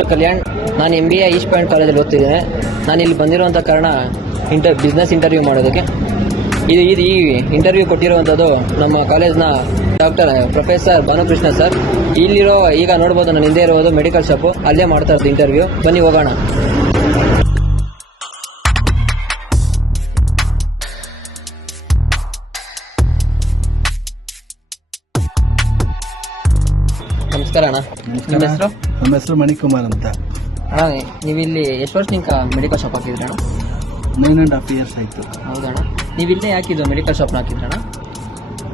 ಹೆಸರು ಕಲ್ಯಾಣ್. ನಾನು MBA East point ಕಾಲೇಜಲ್ಲಿ ಓದ್ತಿದ್ದೇನೆ. ನಾನು ಇಲ್ಲಿ ಬಂದಿರುವಂಥ ಕಾರಣ ಬಿಸ್ನೆಸ್ ಇಂಟರ್ವ್ಯೂ ಮಾಡೋದಕ್ಕೆ. ಈ ಇಂಟರ್ವ್ಯೂ ಕೊಟ್ಟಿರುವಂಥದ್ದು ನಮ್ಮ ಕಾಲೇಜ್ನ ಪ್ರೊಫೆಸರ್ ಭಾನುಕೃಷ್ಣ ಸರ್. ಇಲ್ಲಿರೋ ಈಗ ನೋಡ್ಬೋದು ನಾನು ಹಿಂದೆ ಇರೋದು ಮೆಡಿಕಲ್ ಶಾಪು, ಅಲ್ಲೇ ಮಾಡ್ತಾ ಇರೋದು ಇಂಟರ್ವ್ಯೂ. ಬನ್ನಿ ಹೋಗೋಣ. ನಮಸ್ಕಾರ ಅಣ್ಣ, ನಿಮ್ಮ ಹೆಸರು? ನಮ್ಮ ಹೆಸರು ಮಣಿಕುಮಾರ್ ಅಂತ. ಅಣ್ಣ, ನೀವಿಲ್ಲಿ ಎಷ್ಟು ವರ್ಷ ನಿಂಕ ಮೆಡಿಕಲ್ ಶಾಪ್ ಹಾಕಿದ್ರಿ ಅಣ್ಣ? 9.5 years ಆಯಿತು. ಹೌದಣ್ಣ. ನೀವಿಲ್ಲೇ ಯಾಕಿದ್ದು ಮೆಡಿಕಲ್ ಶಾಪ್ನ ಹಾಕಿದ್ರಣ್ಣ?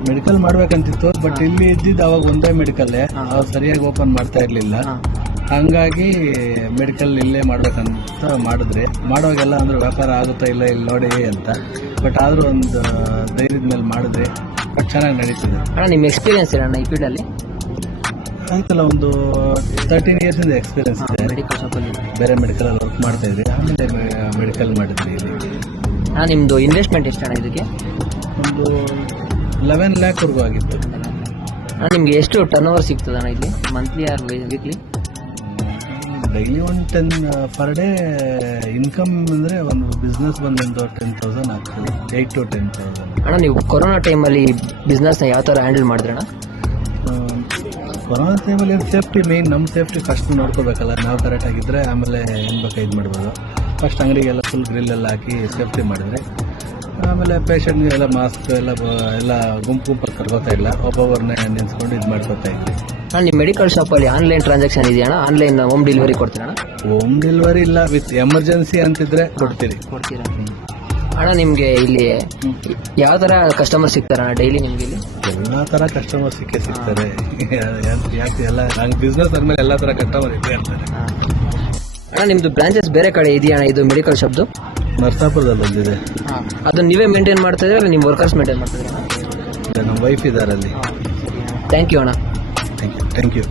ಮೆಡಿಕಲ್ ಮಾಡ್ಬೇಕಂತಿತ್ತು, ಬಟ್ ಇಲ್ಲಿ ಇದ್ದಿದ್ದು ಅವಾಗ ಒಂದೇ ಮೆಡಿಕಲ್ಲೇ, ಅವಾಗ ಸರಿಯಾಗಿ ಓಪನ್ ಮಾಡ್ತಾ ಇರಲಿಲ್ಲ. ಹಂಗಾಗಿ ಮೆಡಿಕಲ್ ಇಲ್ಲೇ ಮಾಡ್ಬೇಕಂತ ಮಾಡಿದ್ರೆ, ಮಾಡೋವಾಗೆಲ್ಲ ಅಂದ್ರೆ ವ್ಯಾಪಾರ ಆಗುತ್ತಾ ಇಲ್ಲ ಇಲ್ಲಿ ನೋಡಿ ಅಂತ. ಬಟ್ ಆದರೂ ಒಂದು ಧೈರ್ಯದ ಮೇಲೆ ಮಾಡಿದ್ರೆ ಚೆನ್ನಾಗಿ ನಡೀತದೆ. ಅಣ್ಣ, ನಿಮ್ಮ ಎಕ್ಸ್ಪೀರಿಯನ್ಸ್ ಏನಣ್ಣ ಈ ಫೀಲ್ಡಲ್ಲಿ? ಆಯ್ತಲ್ಲ, ಒಂದು 13 years ಎಕ್ಸ್ಪೀರಿಯನ್ಸ್ ಇದೆ ಮೆಡಿಕಲ್ ಶಾಪಲ್ಲಿ. ಬೇರೆ ಮೆಡಿಕಲಲ್ಲಿ ವರ್ಕ್ ಮಾಡ್ತಾ ಇದ್ವಿ, ಆಮೇಲೆ ಮೆಡಿಕಲ್ ಮಾಡಿದ್ವಿ ಇಲ್ಲಿ. ಅಣ್ಣ, ನಿಮ್ಮದು ಇನ್ವೆಸ್ಟ್ಮೆಂಟ್ ಎಷ್ಟು ಅಣ್ಣ ಇದಕ್ಕೆ? ಒಂದು 11 lakhವರೆಗೂ ಆಗಿತ್ತು. ಅಣ್ಣ, ನಿಮಗೆ ಎಷ್ಟು ಟರ್ನ್ ಓವರ್ ಸಿಗ್ತದೆ ಅಣ್ಣ ಇಲ್ಲಿ, ಮಂತ್ಲಿ ಆರ್ ವೀಕ್ಲಿ? ಡೈಲಿ ಒಂದು 10 per day ಇನ್ಕಮ್ ಅಂದರೆ ಒಂದು ಬಿಸ್ನೆಸ್ ಬಂದು 10,000 ಆಗ್ತದೆ, 8 to 10,000. ಅಣ್ಣ, ನೀವು ಕೊರೋನಾ ಟೈಮಲ್ಲಿ ಬಿಸ್ನೆಸ್ನ ಯಾವ ಥರ ಹ್ಯಾಂಡಲ್ ಮಾಡಿದ್ರಣ್ಣ? ಕೊರೋನಾ ಟೈಮಲ್ಲಿ ಸೇಫ್ಟಿ ಮೇಯ್ನ್, ನಮ್ಮ ಸೇಫ್ಟಿ ಫಸ್ಟ್ ನೋಡ್ಕೋಬೇಕಲ್ಲ. ನಾವು ಕರೆಕ್ಟಾಗಿದ್ದರೆ ಆಮೇಲೆ ಏನು ಬೇಕಾ ಇದು ಮಾಡ್ಬೋದು. ಫಸ್ಟ್ ಅಂಗಡಿಗೆಲ್ಲ ಫುಲ್ ಗ್ರಿಲ್ಲೆಲ್ಲ ಹಾಕಿ ಸೇಫ್ಟಿ ಮಾಡಿದರೆ, ಆಮೇಲೆ ಪೇಷಂಟ್ಗೆಲ್ಲ ಮಾಸ್ಕ್ ಎಲ್ಲ ಗುಂಪಾಗಿ ಕರ್ಕೋತಾ ಇಲ್ಲ, ಒಬ್ಬೊಬ್ಬರನ್ನೇ ನಿಲ್ಸ್ಕೊಂಡು ಇದು ಮಾಡ್ಕೋತಾ ಇದ್ವಿ. ಅಣ್ಣ, ನಿಮ್ಮ ಮೆಡಿಕಲ್ ಶಾಪಲ್ಲಿ ಆನ್ಲೈನ್ ಟ್ರಾನ್ಸಾಕ್ಷನ್ ಇದೆಯಣ್ಣ? ಆನ್ಲೈನ್ ಹೋಮ್ ಡೆಲಿವರಿ ಕೊಡ್ತೀರಣ್ಣ? ಹೋಮ್ ಡೆಲಿವರಿ ಇಲ್ಲ, ವಿತ್ ಎಮರ್ಜೆನ್ಸಿ ಅಂತಿದ್ರೆ ಕೊಡ್ತೀರಾ? ಅಣ್ಣ, ನಿಮಗೆ ಇಲ್ಲಿ ಯಾವ ಥರ ಕಸ್ಟಮರ್ ಸಿಗ್ತಾರಣ್ಣ ಡೈಲಿ ನಿಮ್ಗೆ ಇಲ್ಲಿ? ಎಲ್ಲ ಥರ ಕಸ್ಟಮರ್ ಸಿಗ್ತಾರೆ. ಯಾಕೆ ಎಲ್ಲ ನಂಗೆ ಬಿಸ್ನೆಸ್ ಅಂದಮೇಲೆ ಎಲ್ಲ ಥರ ಕಸ್ಟಮರ್ ಇದ್ದೇ ಇರ್ತಾರೆ. ಅಣ್ಣ, ನಿಮ್ಮದು ಬ್ರಾಂಚಸ್ ಬೇರೆ ಕಡೆ ಇದೆಯಾ ಅಣ್ಣ? ಇದು ಮೆಡಿಕಲ್ ಶಾಪ್ದು ನರಸಾಪುರದಲ್ಲಿ ಒಂದಿದೆ. ಅದು ನೀವೇ ಮೇಂಟೈನ್ ಮಾಡ್ತಿದ್ರೆ ನಿಮ್ಮ ವರ್ಕರ್ಸ್ ಮೇಂಟೈನ್ ಮಾಡ್ತಿದ್ರೆ? ನಮ್ಮ ವೈಫ್ ಇದ್ದಾರೆ ಅಲ್ಲಿ. ಥ್ಯಾಂಕ್ ಯು ಅಣ್ಣ. Thank you.